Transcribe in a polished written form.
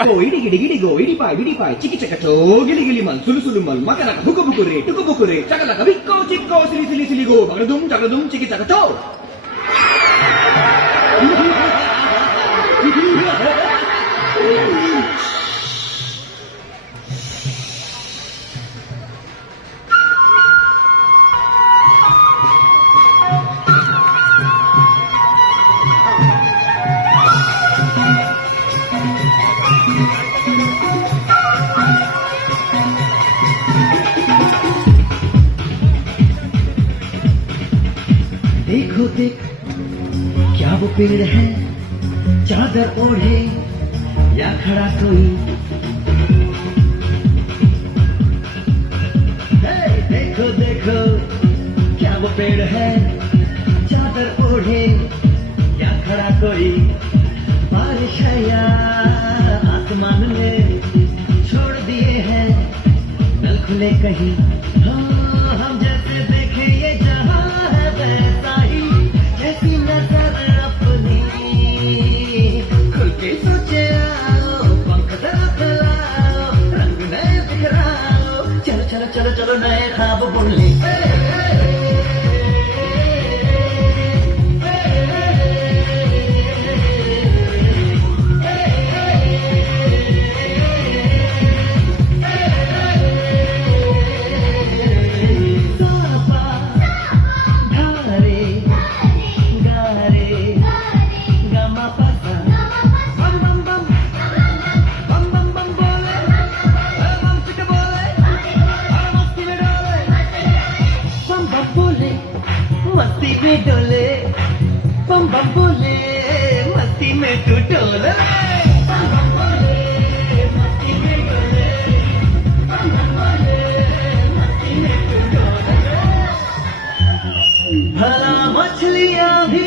Go idi gidi gidi go idi pai chiki chaka cho gili gili mal sulu sulu mal makana ka buku buku re chakala ka bikko chikko sili sili go bagdum chiki chaka cho. देखो देख क्या वो पेड़ है चादर ओढ़े या खड़ा कोई देखो देखो क्या वो पेड़ है चादर ओढ़े या खड़ा कोई बारिश है या आसमान में छोड़ दिए हैं नल खुले कहीं हाँ हम जैसे देखे ये जहां है वैसा ही जैसी नजर अपनी खुल के सोचे आओ पंख फैलाओ रंग नए बिखराओ चलो चलो चलो चलो नए ख्वाब बुन ले मस्ती में डोले बम बम बोले मस्ती में तू डोले बम बम बोले मस्ती में डोले बम बम बोले मस्ती में तू डोले भला मछलियां भी